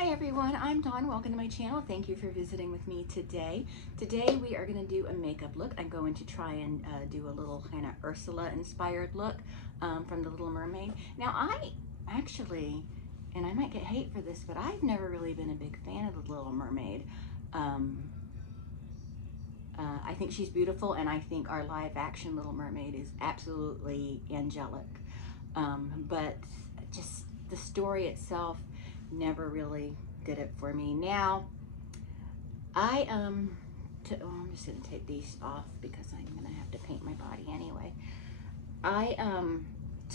Hi everyone, I'm Dawn. Welcome to my channel. Thank you for visiting with me today. Today we are going to do a makeup look. I'm going to try and do a little kind of Ursula inspired look from The Little Mermaid. Now I actually, and I might get hate for this, but I've never really been a big fan of The Little Mermaid. I think she's beautiful, and I think our live action Little Mermaid is absolutely angelic. But just the story itself never really did it for me. Now, I'm just gonna take these off because I'm gonna have to paint my body anyway. I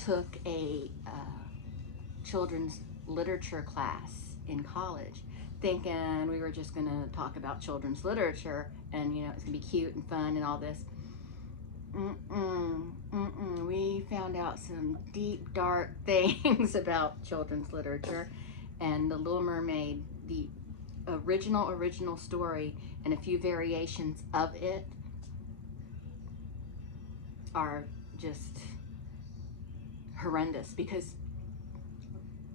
took a children's literature class in college, thinking we were just gonna talk about children's literature and it's gonna be cute and fun and all this. We found out some deep, dark things about children's literature, and The Little Mermaid, the original story and a few variations of it are just horrendous, because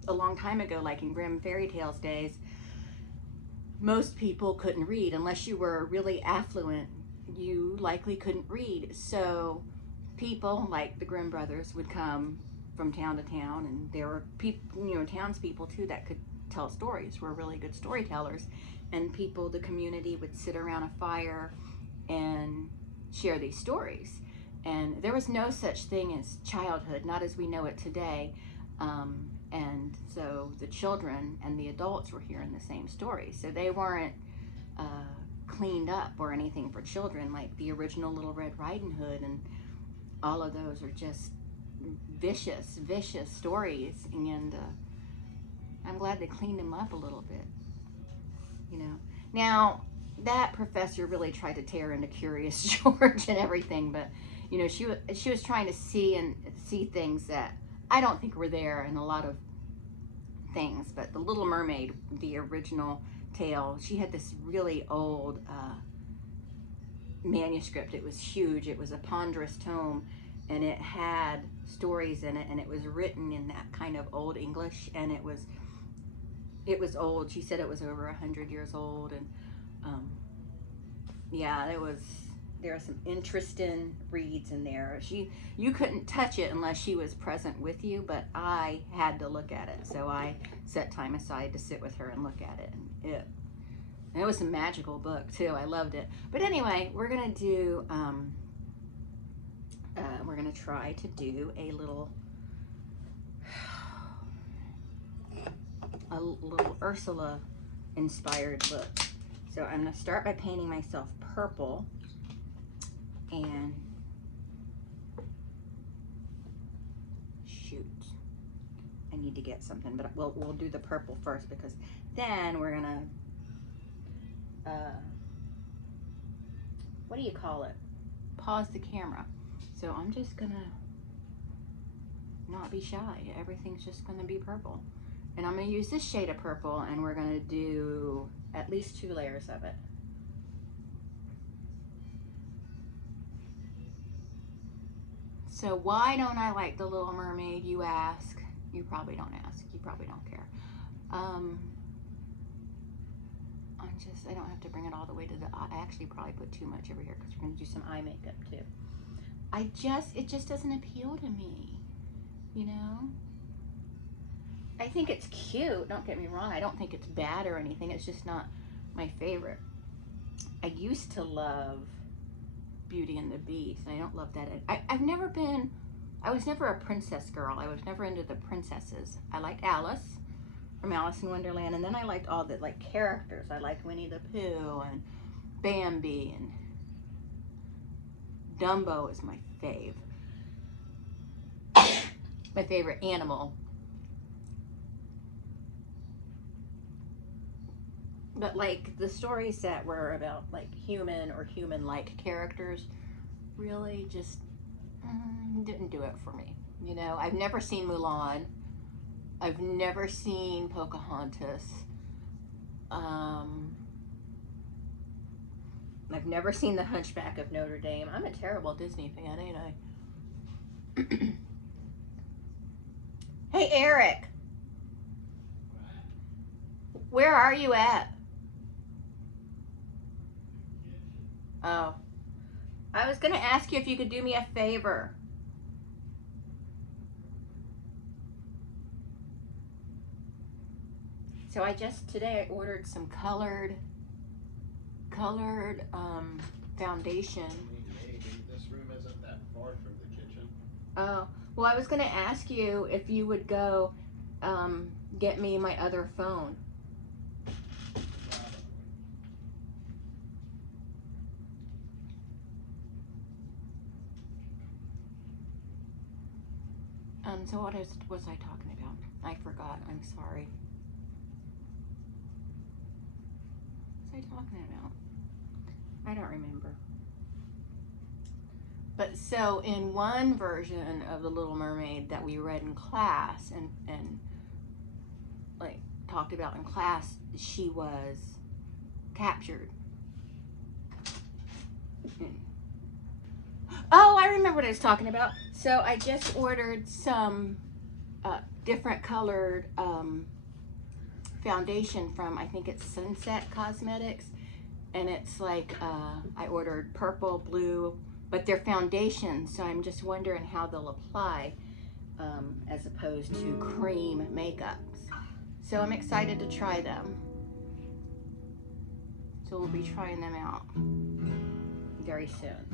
a long time ago, like in Grimm fairy tales days, most people couldn't read. Unless you were really affluent, you likely couldn't read. So people like the Grimm brothers would come from town to town, and there were people, townspeople too, that could tell stories, were really good storytellers, and people, the community, would sit around a fire and share these stories. And there was no such thing as childhood, not as we know it today. And so the children and the adults were hearing the same story. So they weren't cleaned up or anything for children, like the original Little Red Riding Hood, and all of those are just vicious stories. And I'm glad they cleaned them up a little bit, Now, that professor really tried to tear into Curious George and everything, but she was trying to see things that I don't think were there in a lot of things. But The Little Mermaid, the original tale, she had this really old manuscript. It was huge. It was a ponderous tome, and it had stories in it, and it was written in that kind of old English, and it was old. She said it was over 100 years old, and yeah, there are some interesting reads in there. You couldn't touch it unless she was present with you, but I had to look at it, so I set time aside to sit with her and look at it, and it was a magical book too. I loved it. But anyway, we're gonna do we're gonna try to do a little Ursula inspired look. So I'm gonna start by painting myself purple, and shoot, I need to get something, but we'll do the purple first, because then we're gonna what do you call it? Pause the camera. So I'm just gonna not be shy. Everything's just gonna be purple. And I'm gonna use this shade of purple, and we're gonna do at least 2 layers of it. So why don't I like The Little Mermaid, you ask? You probably don't ask. You probably don't care. I don't have to bring it all the way to the eye. I actually probably put too much over here, because we're gonna do some eye makeup too. It just doesn't appeal to me, I think it's cute, don't get me wrong. I don't think it's bad or anything. It's just not my favorite. I used to love Beauty and the Beast. I don't love that. I was never a princess girl. I was never into the princesses. I liked Alice from Alice in Wonderland, and then I liked all the characters. I liked Winnie the Pooh and Bambi, and Dumbo is my fave. My favorite animal. But the stories that were about human or human-like characters really just didn't do it for me. I've never seen Mulan. I've never seen Pocahontas. I've never seen The Hunchback of Notre Dame. I'm a terrible Disney fan, ain't I? Hey, Eric. Where are you at? Oh, I was gonna ask you if you could do me a favor. So I just today I ordered some colored foundation. Maybe this room isn't that far from the kitchen. Oh, well, I was gonna ask you if you would go get me my other phone. So what was I talking about? I forgot. I'm sorry. What was I talking about? I don't remember. But so in one version of The Little Mermaid that we read in class and like talked about in class, she was captured. Oh, I remember what I was talking about. So I just ordered some different colored foundation from, I think it's Sunset Cosmetics, and it's like I ordered purple, blue, but they're foundations, so I'm just wondering how they'll apply as opposed to cream makeups. So I'm excited to try them. So we'll be trying them out very soon.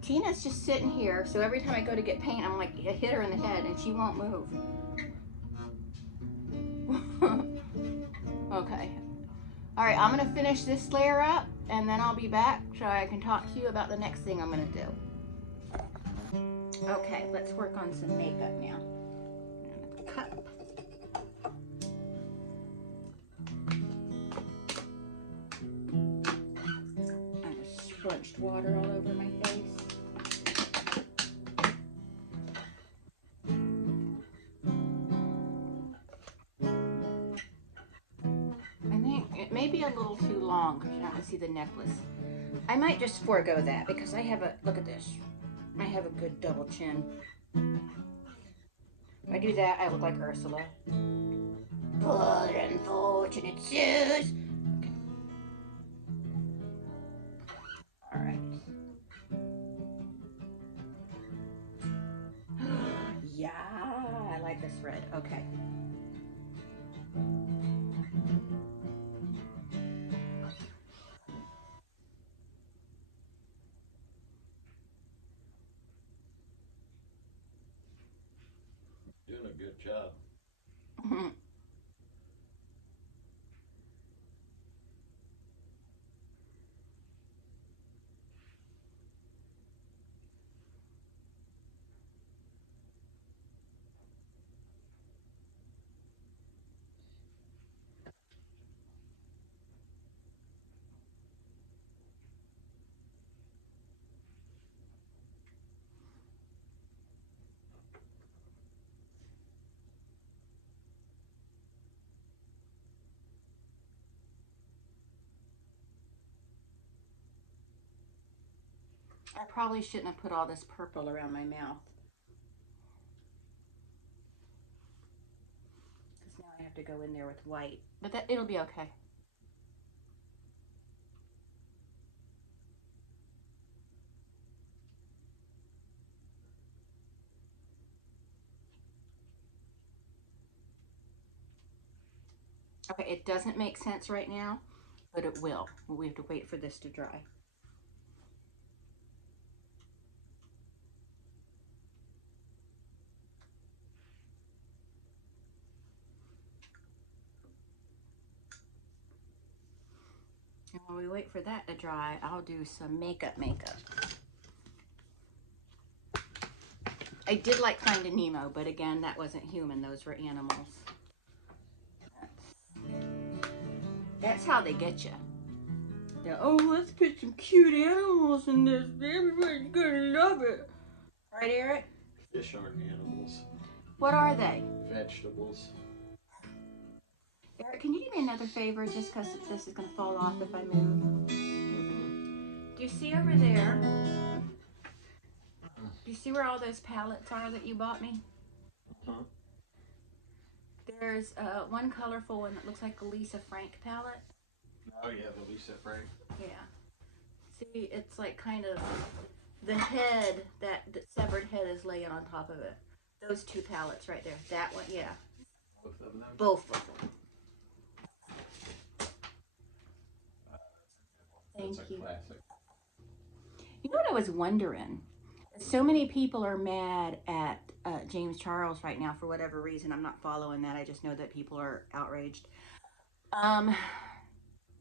Tina's just sitting here, so every time I go to get paint, I'm like, hit her in the head, and she won't move. Okay. All right, I'm gonna finish this layer up, and then I'll be back so I can talk to you about the next thing I'm gonna do. Okay, let's work on some makeup now. Cut. I just splashed water all over my face. I think it may be a little too long because you're not gonna see the necklace. I might just forego that because I have a, look at this. I have a good double chin. If I do that, I look like Ursula. But unfortunate shoes. All right. Yeah, I like this red. Okay. Doing a good job. I probably shouldn't have put all this purple around my mouth. Because now I have to go in there with white. But that it'll be okay. Okay, it doesn't make sense right now, but it will. We have to wait for this to dry. And while we wait for that to dry, I'll do some makeup. I did like Finding Nemo, but again, that wasn't human. Those were animals. That's how they get you. They're, oh, let's put some cute animals in this. Everybody's gonna love it. Right, Eric? Fish aren't animals. What are they? Vegetables. Eric, can you do me another favor just because this is going to fall off if I move? Do you see over there? Do you see where all those palettes are that you bought me? Huh? There's one colorful one that looks like a Lisa Frank palette. Oh yeah, the Lisa Frank. Yeah. See, it's like kind of the head, that severed head is laying on top of it. Those two palettes right there. That one, yeah. Both of them. Both of them. Thank That's a you. classic. You know what I was wondering? So many people are mad at James Charles right now for whatever reason. I'm not following that. I just know that people are outraged. Um,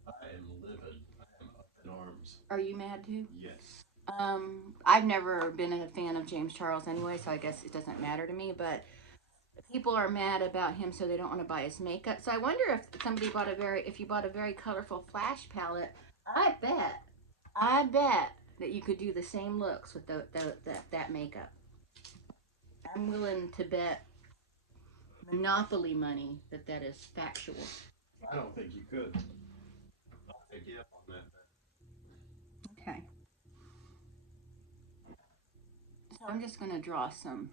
I am livid. I am up in arms. are you mad too? Yes. I've never been a fan of James Charles anyway, so I guess it doesn't matter to me. But people are mad about him, so they don't want to buy his makeup. So I wonder if you bought a very colorful flash palette, I bet that you could do the same looks with that makeup. I'm willing to bet Monopoly money that that is factual. I don't think you could. I'll take you up on that. Okay. So I'm just going to draw some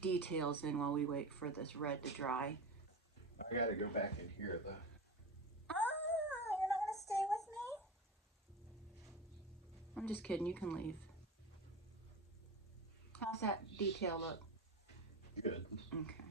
details in while we wait for this red to dry. I gotta go back in here though. You're not going to stay with me? I'm just kidding. You can leave. How's that detail look? Good. Okay.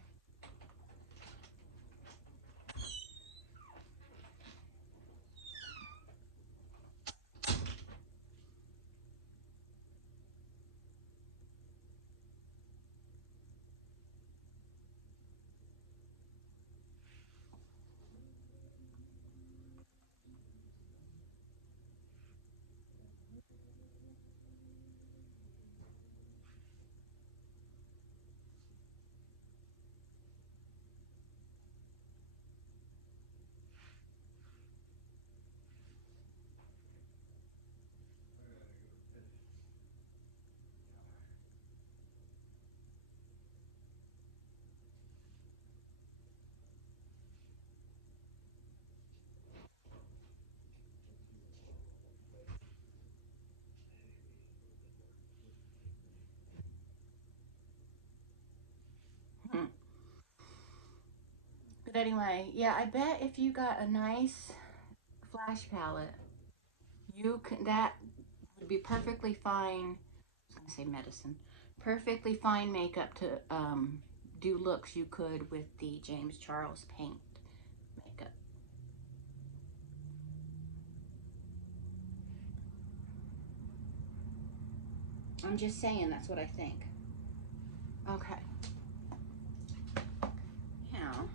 Hmm. But anyway, yeah, I bet if you got a nice flash palette, that would be perfectly fine. I was gonna say medicine, perfectly fine makeup to do looks you could with the James Charles paint makeup. I'm just saying that's what I think. Okay. Now,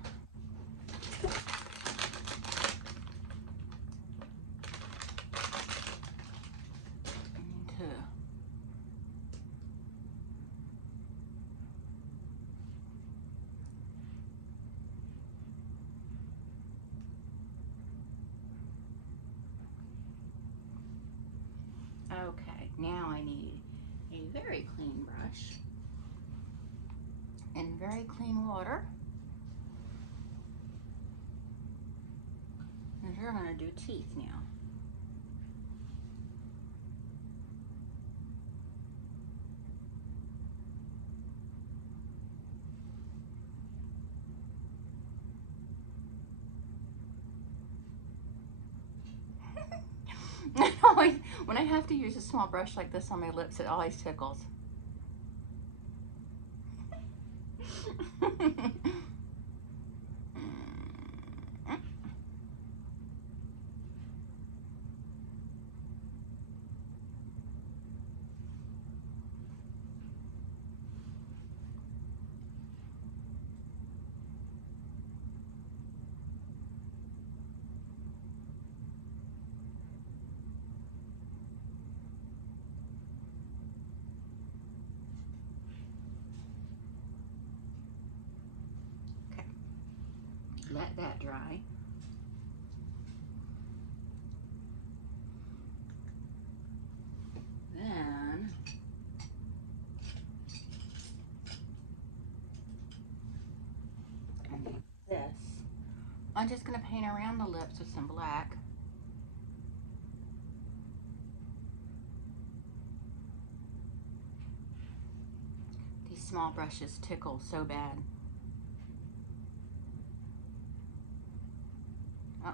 I need to. Okay, now I need a very clean brush and very clean water. And you're gonna do teeth now. When I have to use a small brush like this on my lips, it always tickles. Okay, let that dry. Then I need this. I'm just gonna paint around the lips with some black. These small brushes tickle so bad.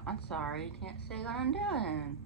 I'm sorry, you can't say what I'm doing.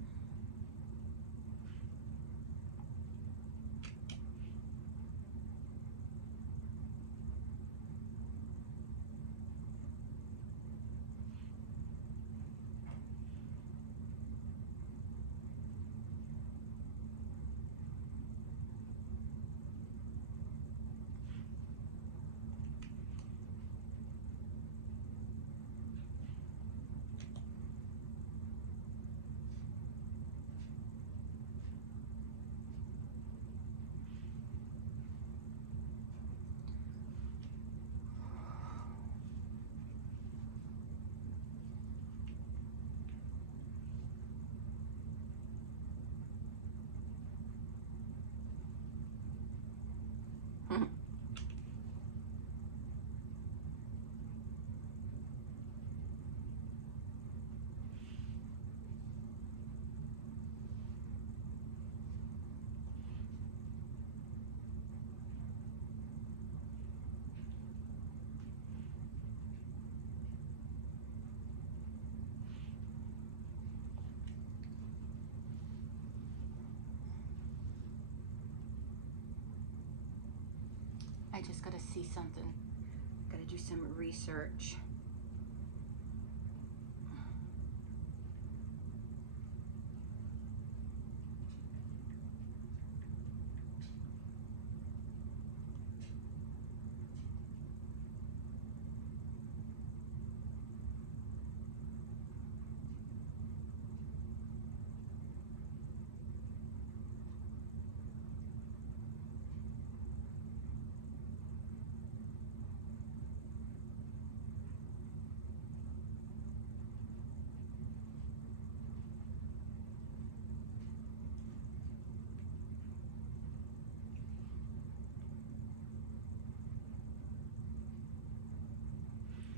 I just gotta see something. Gotta do some research.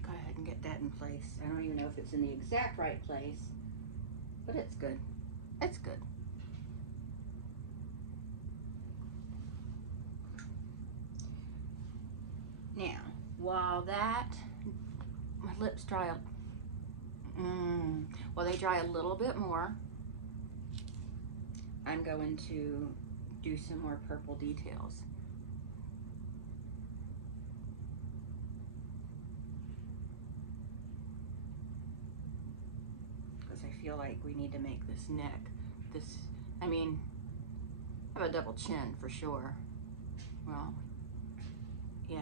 Go ahead and get that in place. I don't even know if it's in the exact right place, but it's good. It's good. Now, while my lips dry well, they dry a little bit more, I'm going to do some more purple details. Because I feel like we need to make this neck, I mean, I have a double chin for sure. Well, yeah.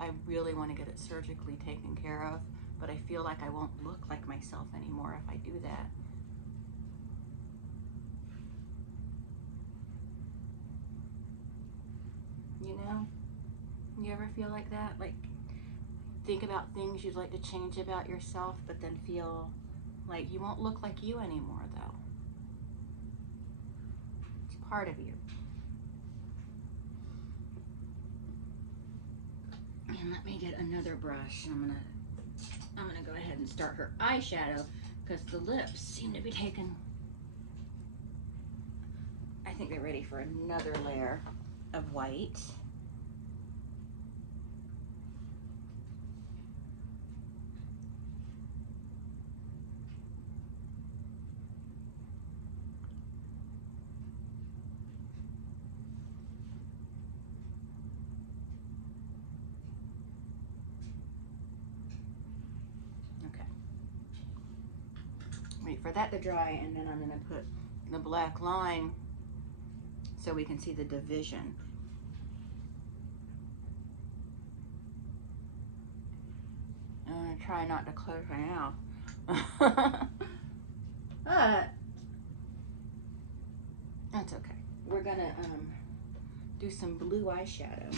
I really want to get it surgically taken care of, but I feel like I won't look like myself anymore if I do that. You know? You ever feel like that? Like, think about things you'd like to change about yourself, but then feel like you won't look like you anymore, though. It's part of you. And let me get another brush. I'm gonna go ahead and start her eyeshadow because the lips seem to be taken. I think they're ready for another layer of white. Wait for that to dry, and then I'm going to put the black line so we can see the division. I'm going to try not to close my mouth. But that's okay. We're going to do some blue eyeshadow.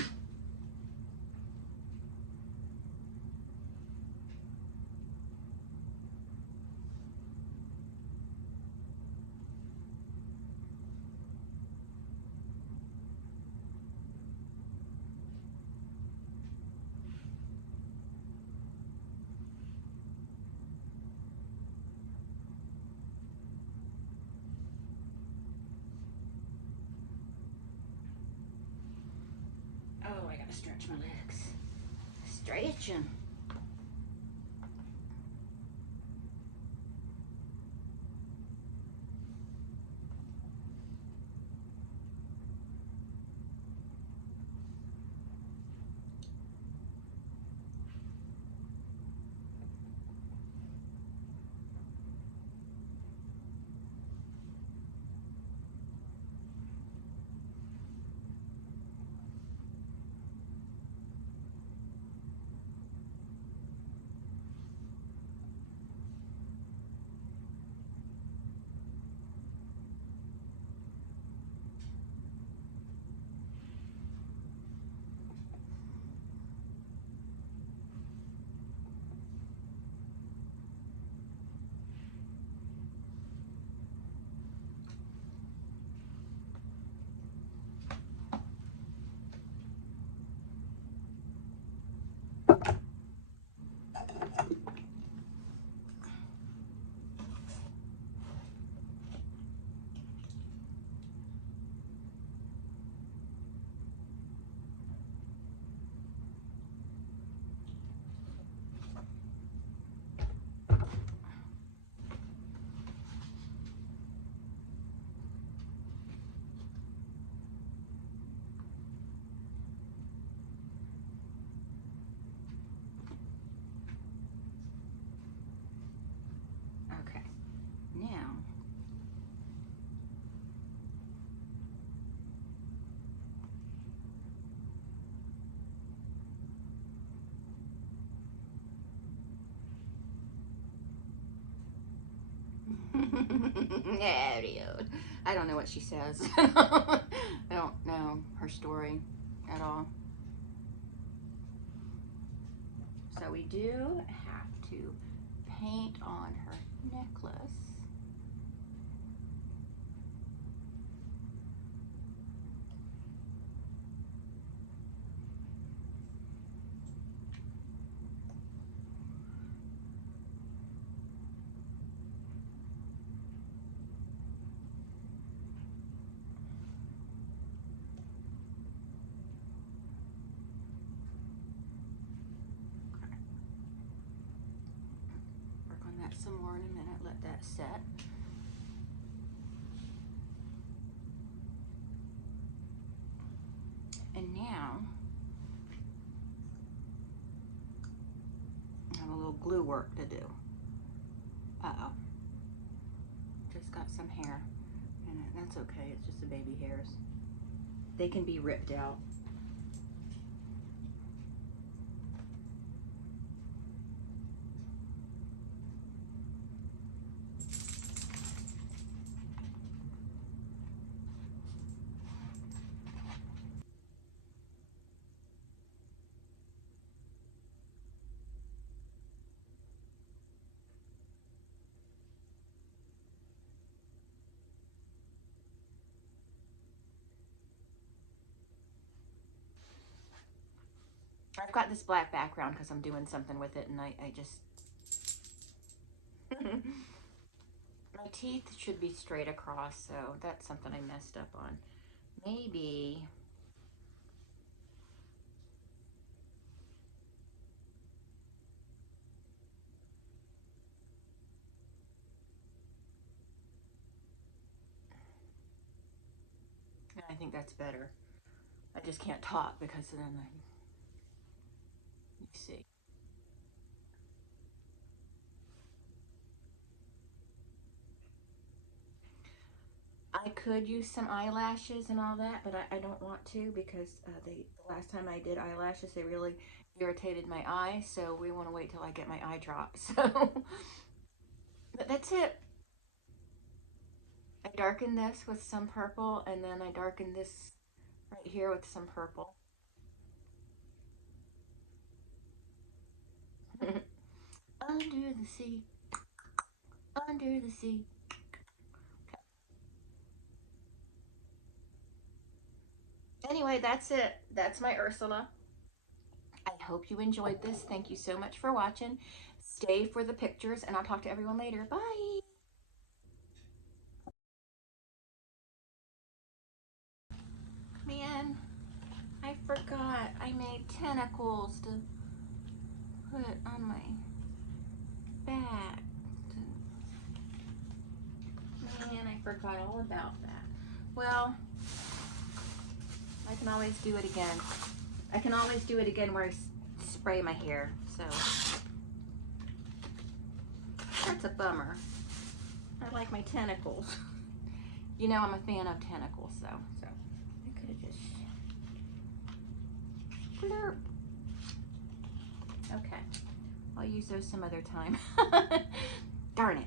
Oh, I gotta stretch my legs. Stretch them. I don't know what she says. I don't know her story at all. So we do have to paint on her necklace. Some more in a minute, let that set. And now I have a little glue work to do. Uh-oh. Just got some hair in it. That's okay, it's just the baby hairs. They can be ripped out. I've got this black background because I'm doing something with it, and I just... My teeth should be straight across, so that's something I messed up on. Maybe... I think that's better. I just can't talk because then you see. I could use some eyelashes and all that, but I don't want to because the last time I did eyelashes, they really irritated my eyes. So we want to wait till I get my eye drops. So, but that's it. I darkened this with some purple, and then I darkened this right here with some purple. Under the sea, under the sea. Anyway, that's it. That's my Ursula. I hope you enjoyed this. Thank you so much for watching. Stay for the pictures, and I'll talk to everyone later. Bye. Man, I forgot. I made tentacles to put on my back. Man, I forgot all about that. Well, I can always do it again. I can always do it again where I spray my hair, so that's a bummer. I like my tentacles. You know I'm a fan of tentacles, so I could have just blurb. Okay, I'll use those some other time. Darn it.